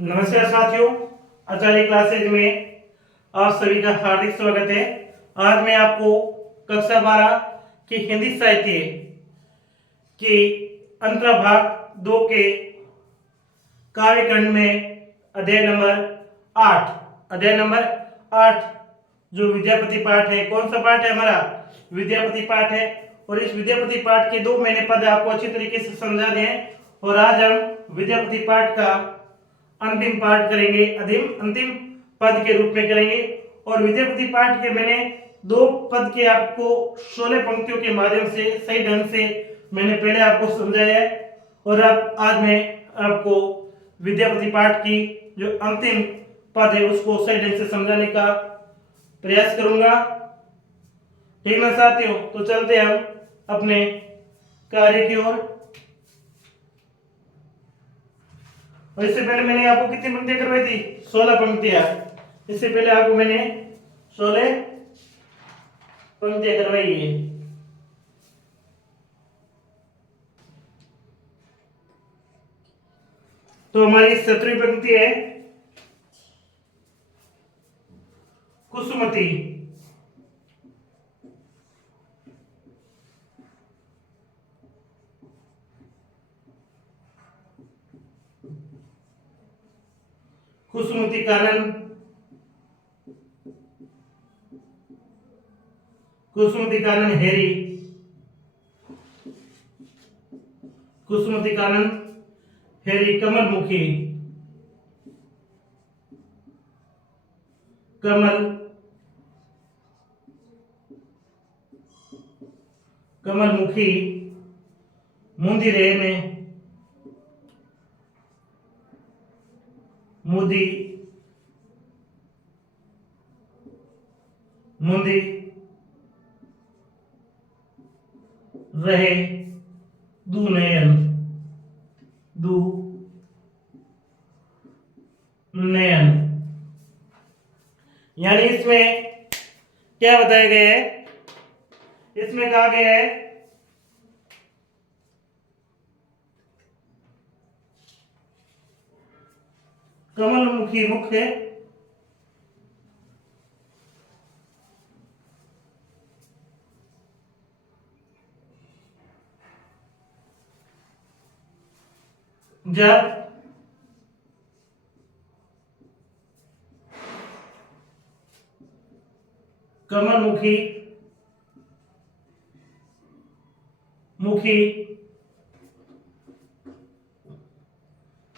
नमस्कार साथियों, आचार्य क्लासेज में आप सभी का हार्दिक स्वागत है। आज मैं आपको कक्षा 12 की हिंदी साहित्य की अंतर्भाग 2 के काव्यखंड में अध्याय नंबर 8 जो विद्यापति पाठ है। कौन सा पाठ है हमारा? विद्यापति पाठ है। और इस विद्यापति पाठ के 2 मैंने पद आपको अच्छी तरीके से समझा दिए हैं। और आज हम विद्यापति पाठ का अंतिम पाठ करेंगे, अंतिम पद के रूप में करेंगे। और विद्यापति पाठ के मैंने 2 पद के आपको 16 पंक्तियों के माध्यम से सही ढंग से मैंने पहले आपको समझाया है। और अब आज मैं आपको विद्यापति पाठ की जो अंतिम पद है उसको सही ढंग से समझाने का प्रयास करूंगा। ठीक ना साथियों? तो चलते हम अपने कार्य की ओर। और इससे पहले मैंने आपको कितनी पंक्तियां करवाई थी? 16 पंक्तियां। इससे पहले आपको मैंने 16 पंक्तियां करवाई है। तो हमारी 17वीं पंक्ति है कुसुमती। कुसुमती कानन, कुसुमती कानन हेरी, कुसुमती कानन हेरी कमलमुखी, कमल कमलमुखी मुंदिरे में मुदी मुंदी रहे दू नयन दू नयन। यानी इसमें क्या बताया गया है? इसमें कहा गया है कमलमुखी मुख है, जब कमलमुखी मुखी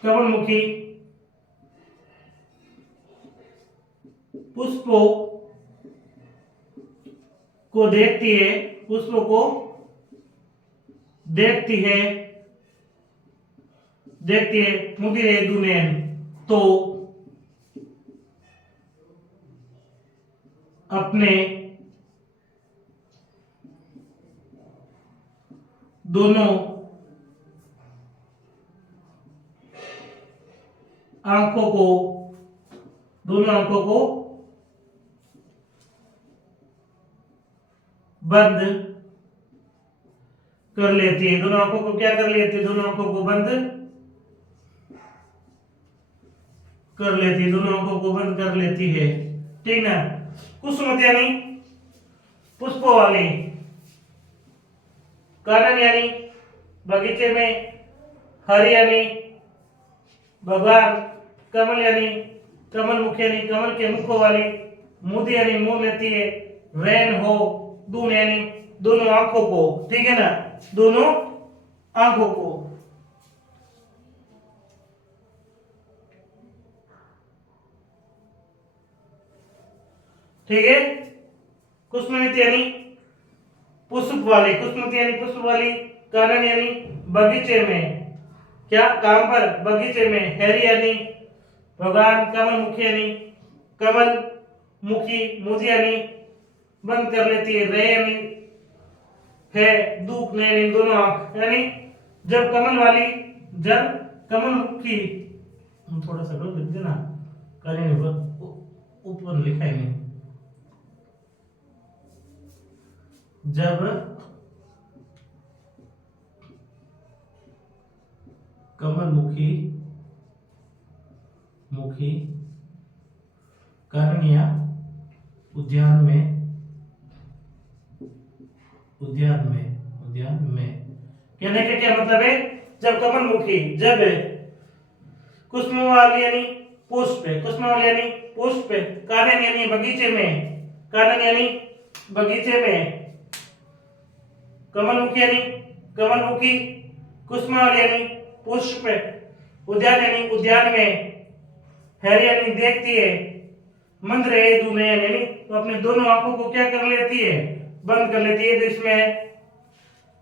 कमलमुखी पुष्पों को देखती है, पुष्पों को देखती है मुदिरे दुनैन, तो अपने दोनों आंखों को बंद कर लेती है। दोनों आंखों को क्या कर लेती है? दोनों आंखों को बंद कर लेती है। दोनों आंखों को बंद कर लेती है। ठीक ना? कुसुमत यानी पुष्पों वाली, कानन यानी बगीचे में, हरि यानी भगवान, कमल यानी कमल मुख यानी कमल के मुखों वाली, मुदी यानी मुंह लेती है, रैन हो, दून यानी दोनों आंखों को। ठीक है ना? दोनों आंखों को। ठीक है? कुसुमती यानी पुष्प वाली, कुसुमती यानी पुष्प वाली, कानन यानी बगीचे में, क्या काम पर? बगीचे में, हैरी यानी भगवान, कमल मुखी यानी कमल मुखी, मुदी यानी बंद कर लेती है, रे यानी है, दूप ने यानी दोनों आंख, यानी जब कमल मुखी, थोड़ा सा गलत लिख देना, कार्य नहीं ऊपर लिखा है नहीं, जब कमलमुखी मुखी कारण या उद्यान में कहने का क्या मतलब है? जब कमलमुखी, जब कुसुमवाली यानी पुष्प, कुसुमवाली यानी पुष्प, कानन यानी बगीचे में, कानन यानी बगीचे में, कमलमुखी यानी कमलमुखी, कुसुमवाली यानी पुष्प, उद्यान यानी उद्यान में, हैरी यानी देखती है, मंद रहे दूने यानी तो अपने दोनों आंखों को क्या कर लेती है? बंद कर लेती है। तो इसमें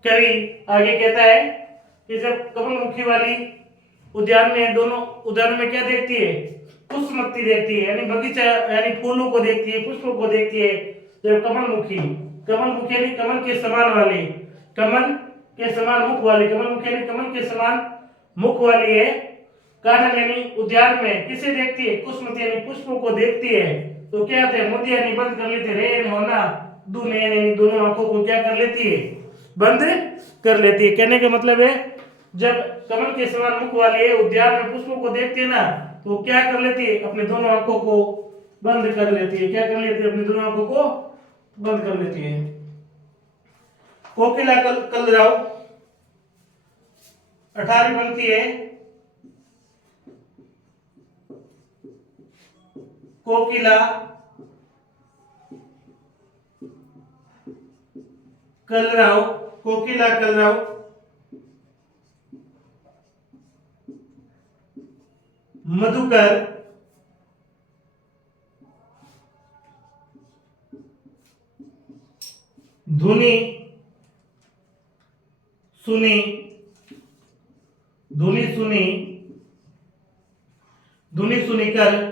कवि आगे कहता है कि जब कमलमुखी वाली उद्यान में, दोनों उद्यान में क्या देखती है? पुष्पमती देखती है, यानी बगीचा यानी फूलों को देखती है, पुष्पों को देखती है। जब कमलमुखी, कमलमुखी यानी कमल के समान वाली, कमल के समान मुख वाली, कमलमुखी यानी कमल के समान मुख वाली है। कानन यानी उद्यान में किसे देखती है? कुसुमती यानी पुष्पों को देखती है। तो क्या होते हैं? मोदी यानी बंद कर लेते, रे होना दूने यानी दोनों आंखों को क्या कर लेती है? बंद कर लेती है। कहने का मतलब है जब कमल के समान मुख वाली है, उद्यान में पुष्पों को देखती है ना, तो क्या कर लेती है? अपने दोनों आंखों को बंद कर लेती है। क्या कर लेती है? अपनी दोनों आंखों को बंद कर लेती है। कोकिला कलरव 18वीं पंक्ति है। कोकिला कलरव, कोकिला कलरव मधुकर धुनी सुनी, धुनी सुनी, धुनी सुनीकर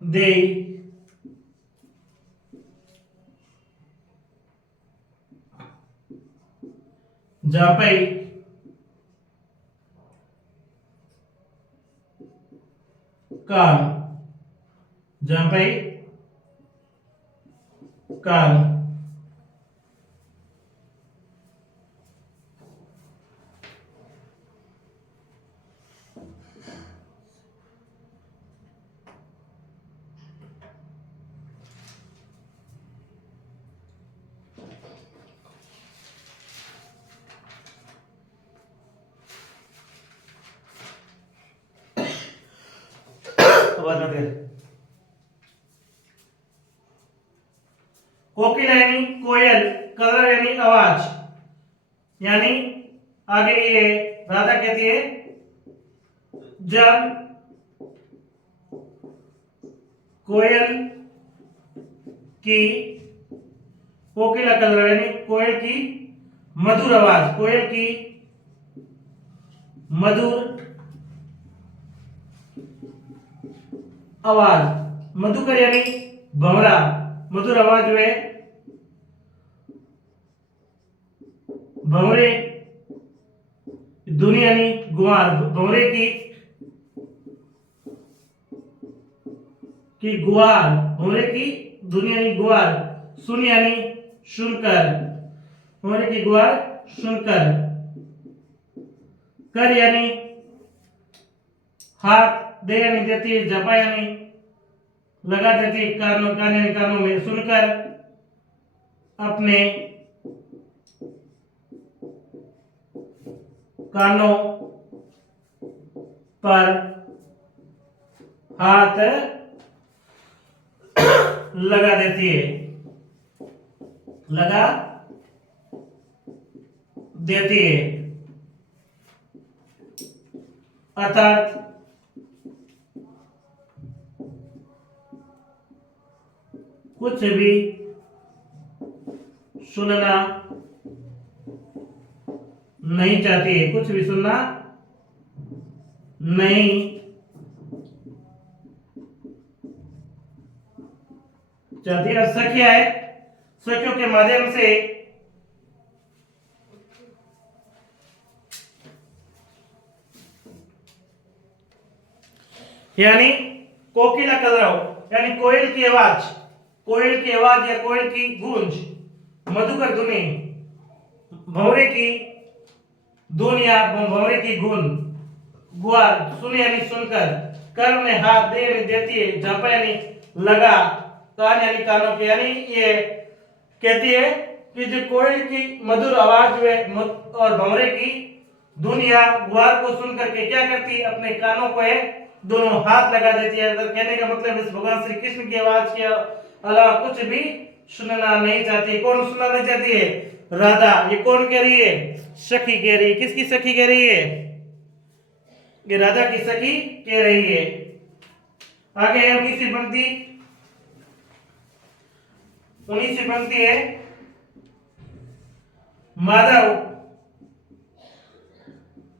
दे जापै कान, जापै कान। कोकिला यानी कोयल, कलरव यानी आवाज, यानी आगे ये राधा कहती है जब कोयल की, कोकिला कलरव यानी कोयल की मधुर आवाज, कोयल की मधुर आवाज, मधुकर यानी भंवरा, मधुर आवाज में भंवरे, धुनी यानी गुहार, भंवरे की गुहार, भंवरे की धुनी यानी गुहार, सुन यानी सुनकर, भंवरे की गुहार सुनकर, कर यानी हाथ, दे यानी देती है, जपा यानी लगा देती है, कानों कानों में, सुनकर अपने कानों पर हाथ लगा देती है, लगा देती है। अर्थात कुछ भी सुनना नहीं चाहती है, कुछ भी सुनना नहीं चाहती है। सख्या है, सखियों के माध्यम से यानी कोकिला कलरव यानी कोयल की आवाज, कोयल की आवाज या कोयल की गूंज, मधुकर धुनी, भंवरे की धुन या भंवरे की गुन, ग्वार सुन यानी सुनकर, कर में हाथ दे यानी देती है, जप यानी लगा, कान यानी कानों के, यानी ये कहती है कि जो कोयल की मधुर आवाज और भंवरे की धुन या गुहार को सुन करके क्या करती है, अपने कानों को है दोनों हाथ लगा देती है। अगर कहने का मतलब इस भगवान श्री कृष्ण की आवाज के अलावा कुछ भी सुनना नहीं चाहती। कौन सुनना नहीं चाहती है? राधा। ये कौन कह रही है? सखी कह रही है। किसकी सखी कह रही है? ये राधा की सखी कह रही है। आगे है 19वीं पंक्ति है माधव।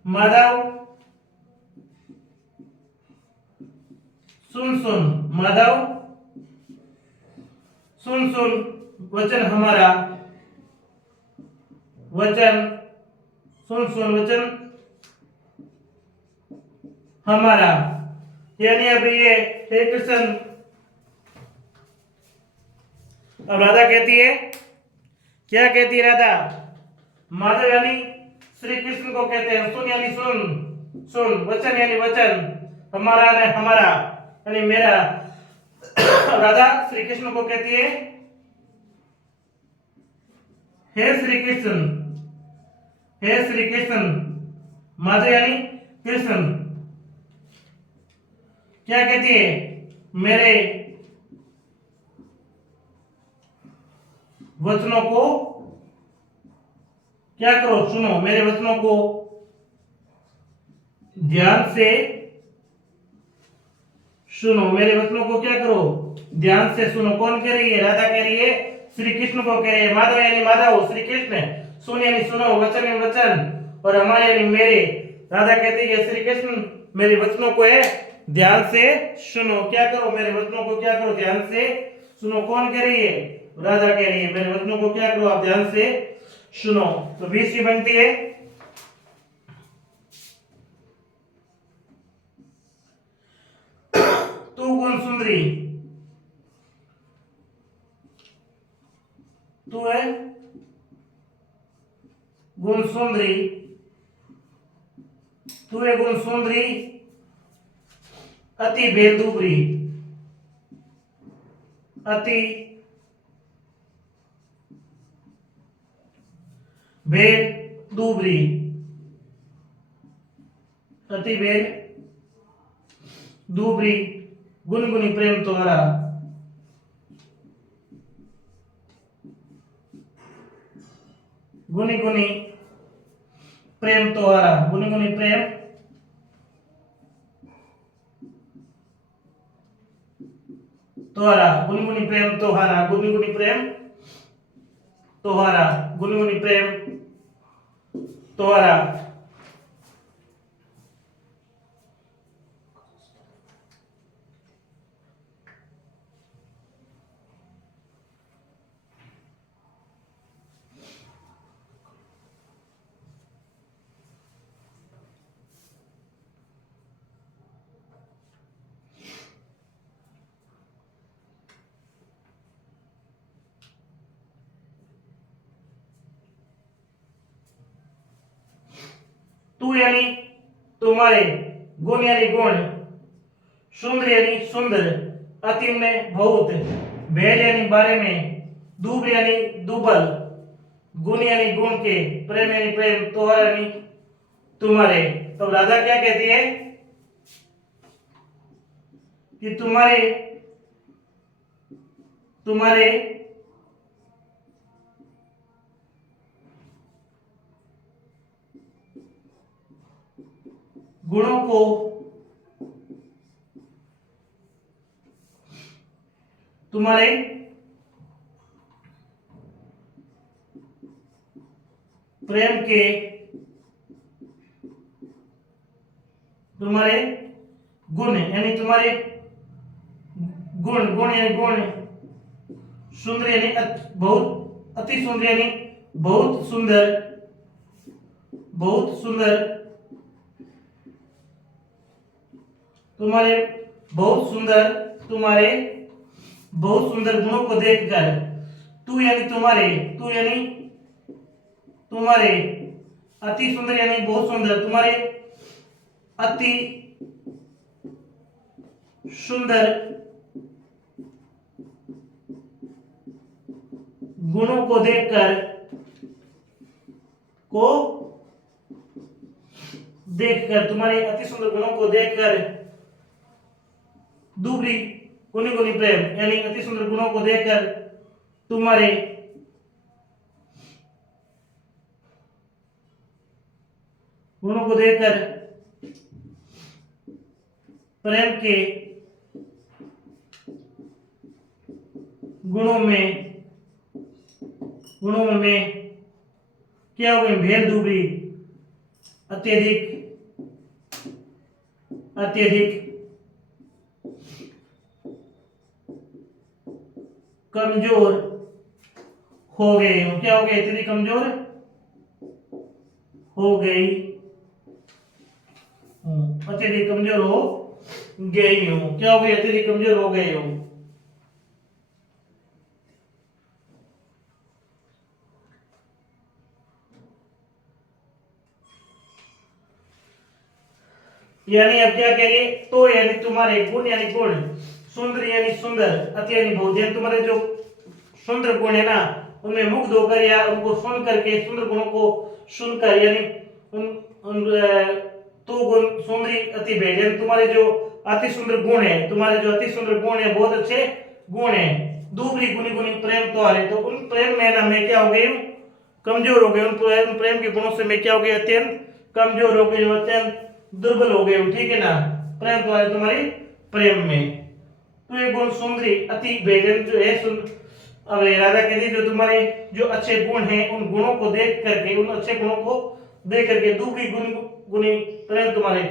माधव सुन सुन, माधव सुन सुन वचन हमारा, वचन सुन सुन वचन हमारा। यानी अब ये हे कृष्ण, अब राधा कहती है, क्या कहती है राधा? माधव यानी श्री कृष्ण को कहते हैं सुन यानी सुन, सुन वचन यानी वचन, हमारा ने हमारा यानी मेरा। राधा श्री कृष्ण को कहती है हे श्री कृष्ण, हे श्री कृष्ण। माधव यानी कृष्ण क्या कहती है? मेरे वचनों को क्या करो, सुनो, मेरे वचनों को ध्यान से सुनो, मेरे वचनों को क्या करो, ध्यान से सुनो। कौन कह रही है? राधा कह रही है, श्री कृष्ण को कह रही है। माधव यानी माधव, श्री कृष्ण, सुन यानी सुनो, वचन यानी वचन, और हमारे यानी मेरे। राधा कहती है श्री कृष्ण मेरे वचनों को है ध्यान से सुनो, क्या करो, मेरे वचनों को क्या करो, ध्यान से सुनो। कौन कह रही है? राधा कह रही है, मेरे वचनों को क्या करो, आप ध्यान से सुनो। तो 20वीं बनती है तू गुण सुंदरी। तू है गुण सुंदरी, तू है गुण सुंदरी, अति बेदुबरी, अति बेदुबरी, अति बेदुबरी, गुनगुनी प्रेम तुम्हारा, गुनी गुनी प्रेम तुम्हारा, गुनी गुनी प्रेम तुम्हारा, गुनी गुनी प्रेम तुम्हारा, गुनी गुनी प्रेम तुम्हारा, गुनी गुनी प्रेम तुम्हारा। तू यानी तुम्हारे, गुण यानी गुण, सुंदर यानी सुंदर, अति में बहुत, भेद यानी बारे में, दूब यानी दुबल, गुण यानी गुण के, प्रेम यानी प्रेम, तोहर यानी तुम्हारे। तो राधा क्या कहती है कि तुम्हारे, तुम्हारे गुणों को तुम्हारे प्रेम के, तुम्हारे गुण यानी तुम्हारे गुण, गुण यानी गुण, सुंदर यानी बहुत, अति सुंदर यानी बहुत सुंदर, बहुत सुंदर, तुम्हारे बहुत सुंदर, तुम्हारे बहुत सुंदर गुणों को देखकर, तू यानी तुम्हारे, तू यानी तुम्हारे, अति सुंदर यानी बहुत सुंदर, तुम्हारे अति सुंदर गुणों को देखकर तुम्हारे अति सुंदर गुणों को देखकर दूबरी गुनी गुनी प्रेम, यानी अति सुंदर गुणों को देखकर तुम्हारे गुणों को देखकर प्रेम के गुणों में क्या हो गए भेद दूबरी अत्यधिक कमजोर हो गए हूं। क्या हो गए? अत्यधिक कमजोर हो गई हूं। अत्यधिक कमजोर हो गई हूं। क्या हो गई? अत्यधिक कमजोर हो गई हूं। यानी अब क्या कहेंगे? तो यानी तुम्हारे गुण यानी गुण, सुंदर यानी सुंदर, अति यानी बहुत, यानी तुम्हारे जो सुंदर गुण है ना उनमें मुग्ध होकर या उनको सुन करके, सुंदर गुणों को सुनकर, यानी तो गुण सुंदरी अति भेद, यानी तुम्हारे जो अति सुंदर गुण है, तुम्हारे जो अति सुंदर गुण है, बहुत अच्छे गुण है, दूबरी गुनी गुनी प्रेम तो आ रहे, तो उन प्रेम में ना मैं क्या हो गई हूँ? कमजोर हो गई। उन प्रेम के गुणों से मैं क्या हो गई? अत्यंत कमजोर हो गई हूँ, अत्यंत दुर्बल हो गए हो। ठीक है ना? प्रेम तो है तुम्हारी प्रेम में। तो ये गुण सुंदरी अति भेदन जो है अब राजा कहती जो तुम्हारे जो अच्छे गुण हैं उन गुणों को देख करके, उन अच्छे गुणों को देख करके दूबरी गुनी प्रेम तुम्हारे,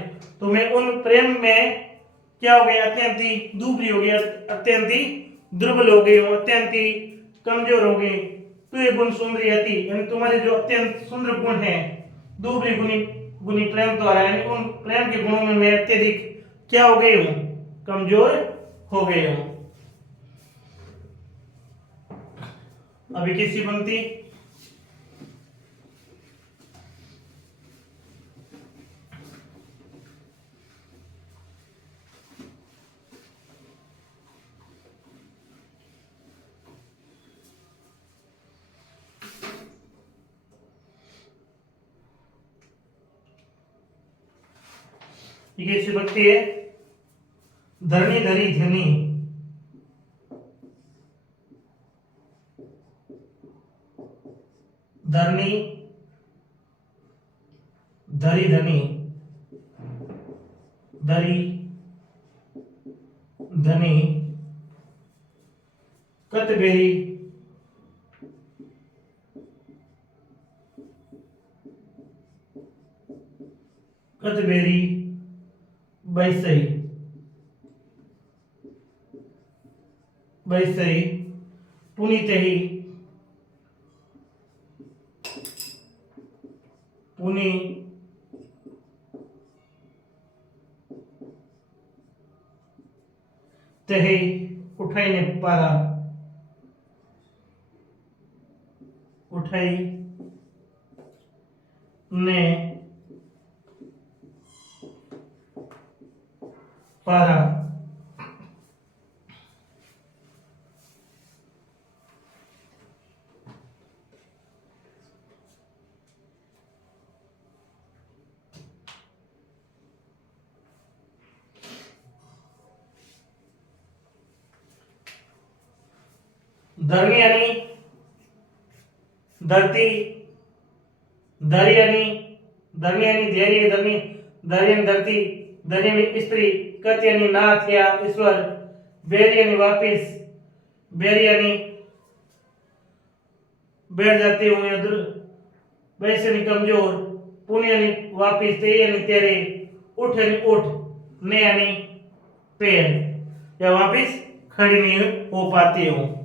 तो मैं उन प्रेम में क्या हो गया? अत्यंत ही दूबरी हो गई, अत्यंत ही दुर्बल हो गई हूँ, अत्यंत ही कमजोर हो गई। तो ये गुण सुंदरी अति, यानी तुम्हारे जो अत्यंत सुंदर गुण है दूबरी गुनी प्रेम द्वारा, यानी उन प्रेम के गुणों में मैं अत्यधिक क्या हो गई हूँ? कमजोर हो गई हूँ। अभी किसी पंक्ति भक्ति है धरणी धरी धनी, धरणी धरी धनी, धरी धनी कतबेरी कतबेरी बैसई बैसई पुनीत ही पुनी तही उठाई ने पारा उठाई ने पारा। धरणी यानी धरती, धरी यानी धरणी यानी धैर्य, धरणी धैर्य यानी धरती, धरी यानी स्त्री, कत यानी नाथ या ईश्वर, बेर यानी वापिस, बेर यानी बैठ जाती हूँ या वैसे यानी कमजोर, पुण्य यानी वापिस, ते यानी तेरे, उठ यानी उठ, ने यानी पैर, या वापिस खड़ी नहीं हो पाती हूँ।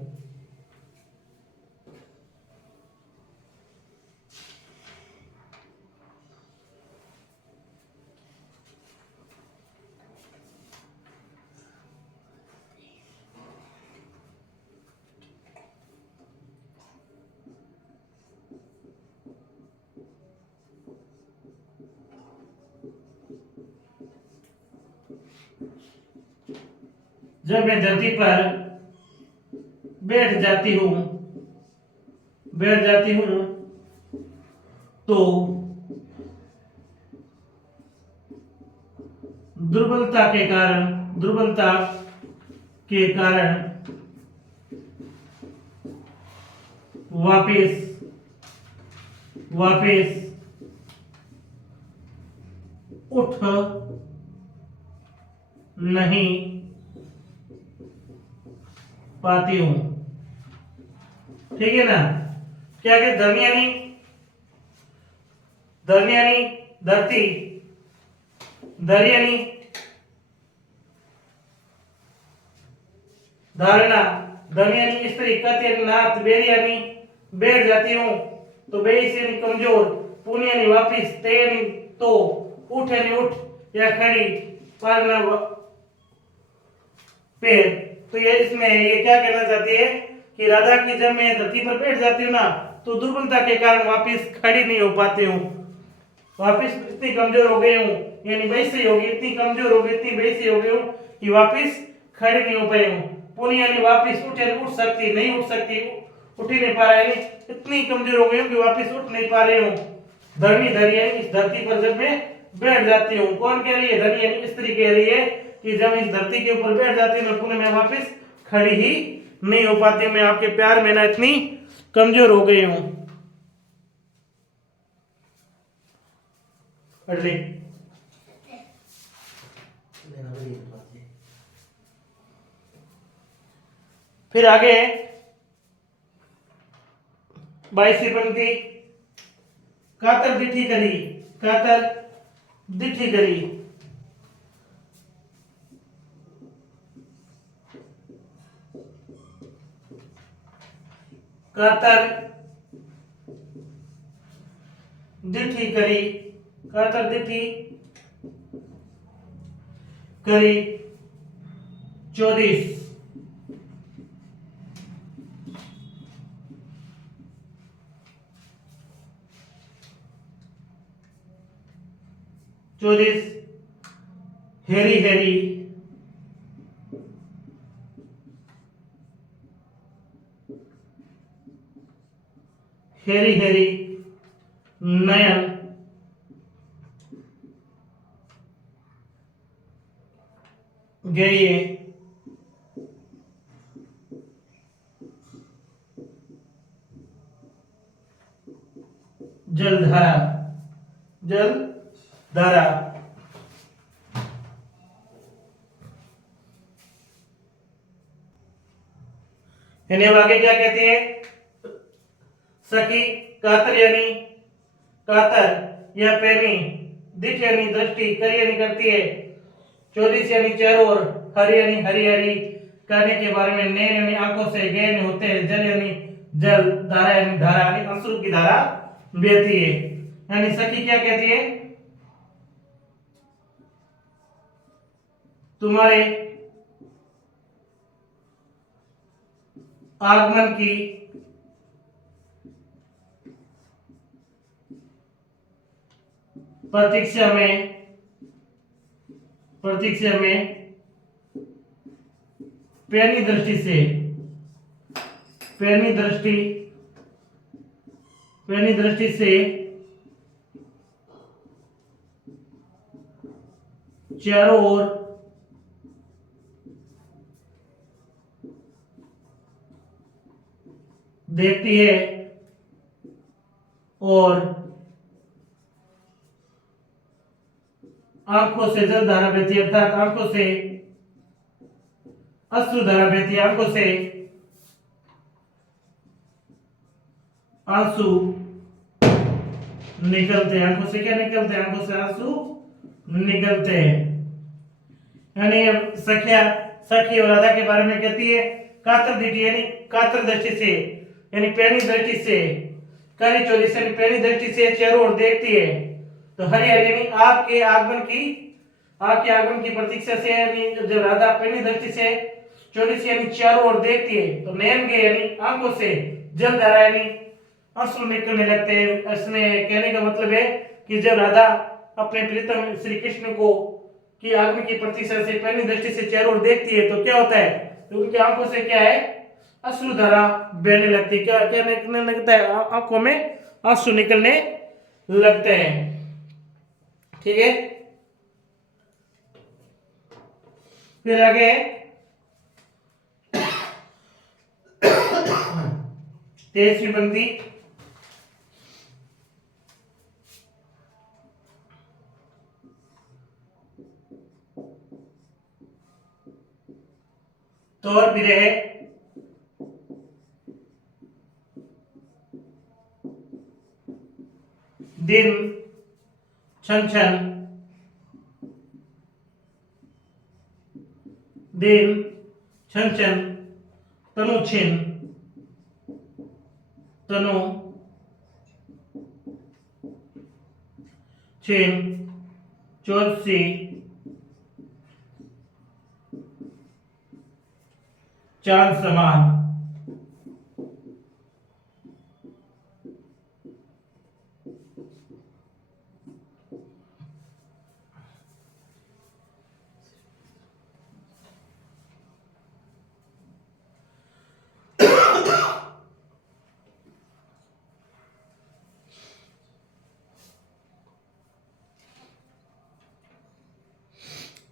जब मैं धरती पर बैठ जाती हूँ तो दुर्बलता के कारण वापस उठ नहीं पाती हूं। ठीक है ना। क्या कि धरनी यानी धरती, धर यानी धारणा, धन यानी स्त्री, कत यानी नाथ, बेर यानी बैठ जाती हूँ, तो बेस यानी कमजोर, पुण्य यानी वापिस, ते यानी तो, उठ यानी उठ या खड़ी, पर पैर। तो ये इसमें ये क्या कहना चाहती है कि राधा की जब मैं धरती पर बैठ जाती हूँ ना तो दुर्बलता के कारण वापिस खड़ी नहीं हो पाती हूँ, वापिस इतनी कमजोर हो गई हूँ, यानी वैसे हो गई, इतनी कमजोर हो गई, इतनी वैसी हो गई हूँ कि वापिस खड़ी नहीं हो पाई हूँ। पुण्य यानी वापिस उठ सकती नहीं, उठ सकती, उठ ही नहीं पा रहा है, इतनी कमजोर हो गई हूँ कि वापिस उठ नहीं पा रही हूँ। धरनी धरी है इस धरती पर जब मैं बैठ जाती हूँ। कौन कह रही है? धरनी यानी स्त्री कह रही है कि जब इस धरती के ऊपर बैठ जाती हूँ पुण्य में वापिस खड़ी ही नहीं हो पाती, मैं आपके प्यार में ना इतनी कमजोर हो गई हूँ। फिर आगे 22वीं पंक्ति, कातर दिठी करी, कातर दिठी करी, कातर दिठी करी, कातर दिठी करी 24, हेरी हेरी हेरी हेरी नयन गए जलधारा, जलधारा। इन्हें आगे क्या कहती है? सखी, कातर यानी कातर या पैनी, दिख यानी दृष्टि, कर यानी करती है, 24 यानी चारों ओर, हरी यानी हरी हरी करने के बारे में, नैन यानी आंखों से, गहन होते हैं, जल यानी जल, धारा यानी धारा, यानी अश्रु की धारा बहती है। यानी सखी क्या कहती है? तुम्हारे आगमन की प्रतीक्षा में पैनी दृष्टि से चारों ओर देखती है और आंखों से जल धारा बहती है, अर्थात आंखों से अश्रु धारा बहती है, आंखों से आंसू निकलते हैं, आंखों से क्या निकलते हैं? आंखों से आंसू निकलते हैं। यानी सखी और राधा के बारे में कहती है कातर दृष्टि, यानी कातर दृष्टि से, यानी पैनी दृष्टि से, करी चोरी से, यानी पैनी दृष्टि से चारों ओर देखती है। तो हरि हरि यानी आपके आगमन की प्रतीक्षा से, यानी जब राधा पैनी दृष्टि से 24 यानी चारों ओर देखती है, तो नयन के यानी आंखों से जल धारा यानी अश्रु निकलने लगते हैं। इसमें कहने का मतलब है कि जब राधा अपने प्रीतम श्री कृष्ण को कि अग्नि की प्रतिशत से पहली दृष्टि से चारों ओर देखती है तो क्या होता है, तो उनकी आंखों से क्या है, अश्रुधारा बहने लगती है। क्या क्या निकलने लगता है, आंखों में आंसू निकलने लगते हैं। ठीक है, फिर आगे 23वीं पंक्ति। तोर बिरहे दिन छन छन, दिन छन छन, तनु छिन, तनु छिन, चौदसी, चांद समान।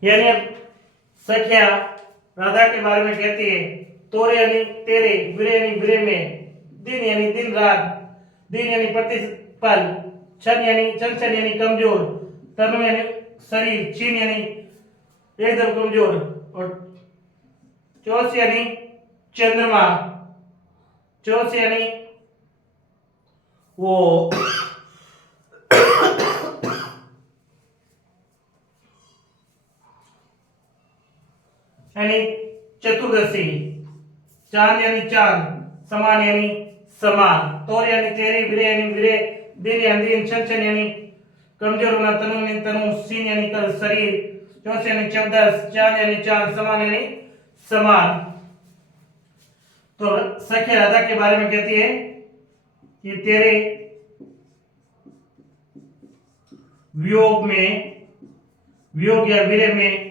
यानी अब सखिया राधा के बारे में कहती है, तोरे यानी तेरे, विरे यानी विरे में, दिन यानी दिन रात, दिन यानी प्रतिपल, क्षण यानी क्षण क्षण यानी कमजोर, तनु यानी शरीर, चीन यानी एकदम कमजोर, और चौस यानी चंद्रमा, चौस यानी वो यानी चतुर्दशी, चांद यानी चांद, समान यानी समान, तोर यानी तेरी, विरे यानी विरे, दिन यानी दिन, छन छन यानी कमजोर होना, तनु यानी तनु, सीन यानी शरीर, चौस यानी चौदस, चांद यानी चांद, समान यानी समान। तो सखी राधा के बारे में कहती है कि तेरे वियोग में, वियोग या विरह में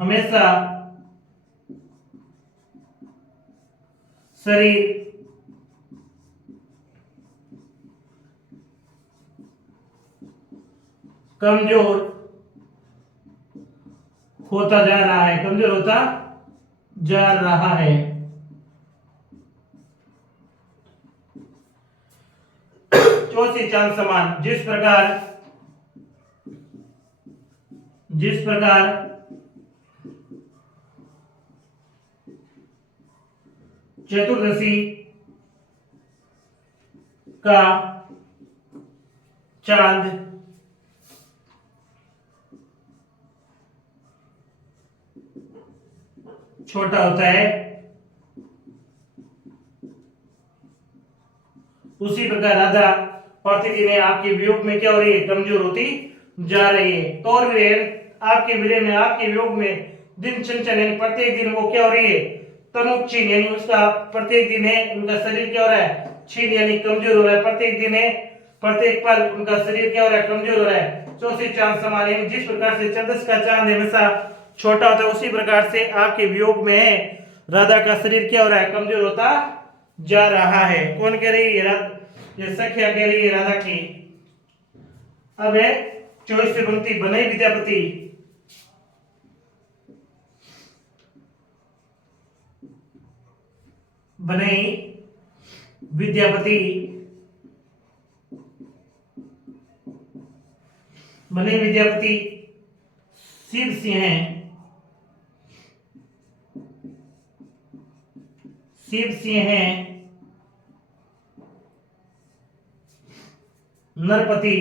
हमेशा शरीर कमजोर होता जा रहा है, कमजोर होता जा रहा है। चौथी चांद समान, जिस प्रकार चतुर्दशी का चांद छोटा होता है, उसी प्रकार राधा प्रतिदिन आपके वियोग में क्या हो रही है, कमजोर होती जा रही है। तो और आपके विरह में, आपके वियोग में दिन छन यानी प्रत्येक दिन वो क्या हो रही है, तनु छीन यानी उसका प्रत्येक दिन है उनका शरीर क्या हो रहा है, छीन यानी कमजोर हो रहा है, प्रत्येक दिन है, प्रत्येक पल उनका शरीर क्या हो रहा है, कमजोर हो रहा है। चौथी चांद समान, यानी जिस प्रकार से चंद्र का चांद हमेशा छोटा होता है, उसी प्रकार से आपके वियोग में है राधा का शरीर क्या हो रहा है, कमजोर होता जा रहा है। कौन कह रही है, ये सखिया कह रही है राधा की। अब है 24वीं पंक्ति, बने विद्यापति, बने विद्यापति, बने विद्यापति शिव सिंह हैं, शिव सिंह हैं, नरपति,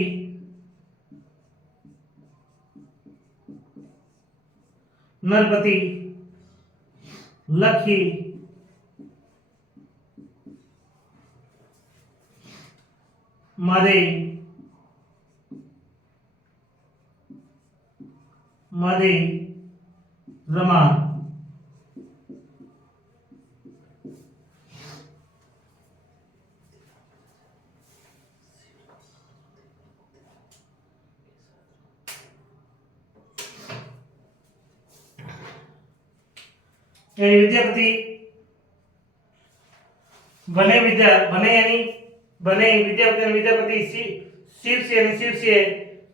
नरपति लखी, मादे, मादे रमा। यानी विद्यापति बने यानी बने विद्यापति यानी विद्यापति शिव से यानी शिव से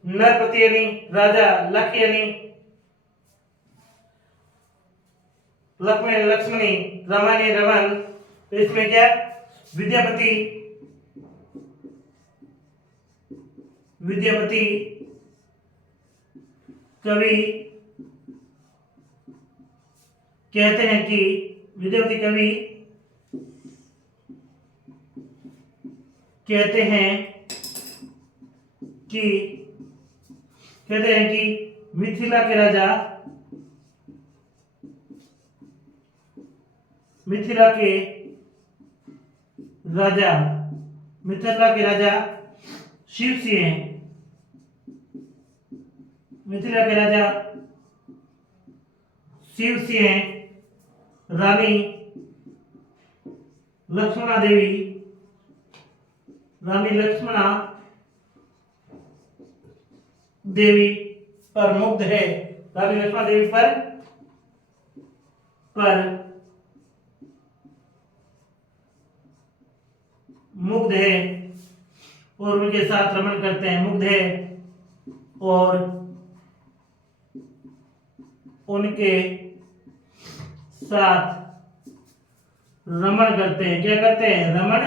नरपति यानी राजा लख यानी लक्ष्मण लक्ष्मणी रमन यानी रमन। तो इसमें क्या विद्यापति कवि कहते हैं कि विद्यापति कवि कहते हैं कि मिथिला के राजा शिव सिंह हैं। मिथिला के राजा शिव सिंह हैं। रानी लक्ष्मणा देवी पर मुग्ध है। रानी लक्ष्मणा देवी पर मुग्ध है और उनके साथ रमण करते हैं। मुग्ध है और उनके साथ रमण करते हैं। क्या करते हैं? रमण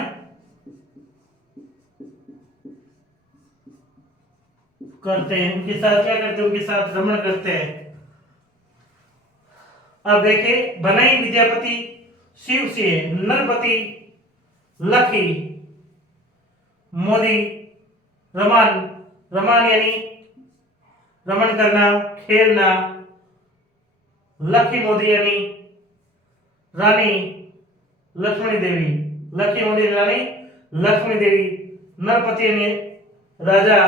करते हैं। उनके साथ क्या करते हैं? उनके साथ रमण करते हैं। अब देखिए, बनाई विद्यापति शिव से नरपति लखी मोदी रमान यानी रमण करना, खेलना। लखी मोदी यानी रानी लक्ष्मणी देवी। लखी मोदी रानी लक्ष्मणी देवी। नरपति यानी राजा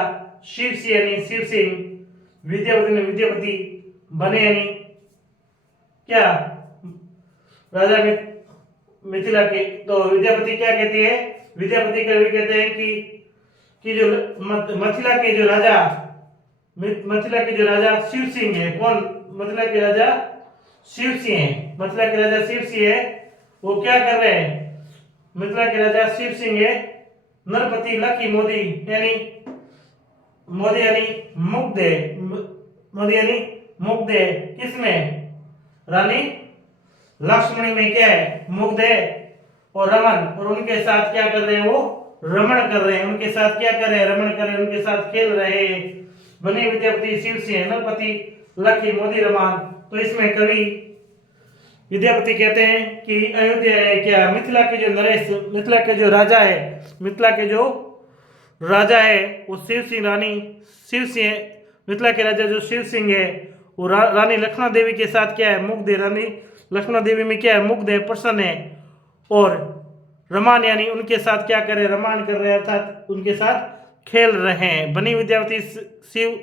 शिव सिंह यानी शिव सिंह। विद्यापति बने यानी क्या? राजा मिथिला के। तो विद्यापति क्या कहती है? विद्यापति कवि कहते हैं कि जो मिथिला के जो राजा शिव सिंह है। कौन? मिथिला के राजा शिव सिंह है। मिथिला के राजा शिव सिंह है, वो क्या कर रहे हैं? मिथिला के राजा शिव सिंह है नरपति लखी मोदी यानी मुग्ध है। किसमें? रानी लक्ष्मणी में क्या है? मुग्ध है और रमन। और उनके साथ क्या कर रहे हैं? वो रमण कर रहे हैं। उनके साथ क्या कर रहे हैं? रमण कर रहे हैं। उनके साथ खेल रहे हैं। बने विद्यापति शिव सिंह नरपति लखी मोदी रमान। तो इसमें कवि विद्यापति कहते हैं कि अयोध्या है क्या? मिथिला के जो नरेश, मिथिला के जो राजा है वो शिव सिंह मिथिला के राजा जो शिव सिंह है वो रानी लक्ष्मणा देवी के साथ क्या है? मुग्ध है। रानी लक्ष्मणा देवी में क्या है? मुग्ध है, प्रसन्न है। और रमान यानी उनके साथ क्या कर रहे हैं? रमान कर रहे हैं, अर्थात उनके साथ खेल रहे हैं। बनी विद्यापति शिव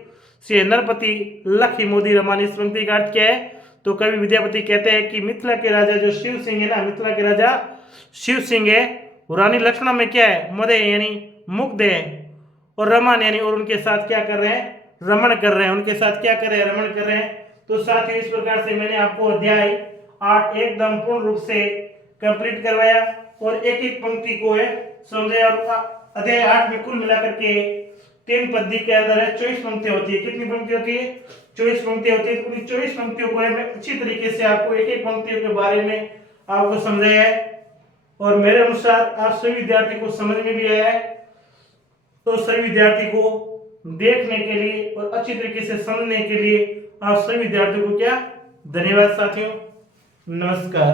से नरपति लखी मोदी रमान। इस पंक्ति का अर्थ क्या है? तो कवि विद्यापति कहते हैं कि मिथिला के राजा जो शिव सिंह है ना, मिथिला के राजा शिव सिंह है, रानी लक्ष्मणा में क्या है? मदे यानी मुग्ध है और रमान यानी और उनके साथ क्या कर रहे हैं? रमण कर रहे हैं। उनके साथ क्या कर रहे हैं? रमण कर रहे हैं। तो साथियों, इस प्रकार से मैंने आपको अध्याय 8 एकदम पूर्ण रूप से कंप्लीट करवाया और एक एक पंक्ति को है समझे। और अध्याय 8 में कुल मिलाकर के 3 पद्य के अंदर है 24 पंक्तियां होती है। कितनी पंक्ति होती है? 24 पंक्तियां होती है। तो 24 पंक्तियों को मैं अच्छी तरीके से आपको एक एक पंक्तियों के बारे में आपको समझाया है और मेरे अनुसार आप सभी विद्यार्थी को समझ में भी आया है। तो सभी विद्यार्थी को देखने के लिए और अच्छी तरीके से समझने के लिए आप सभी विद्यार्थियों को क्या धन्यवाद साथियों। नमस्कार।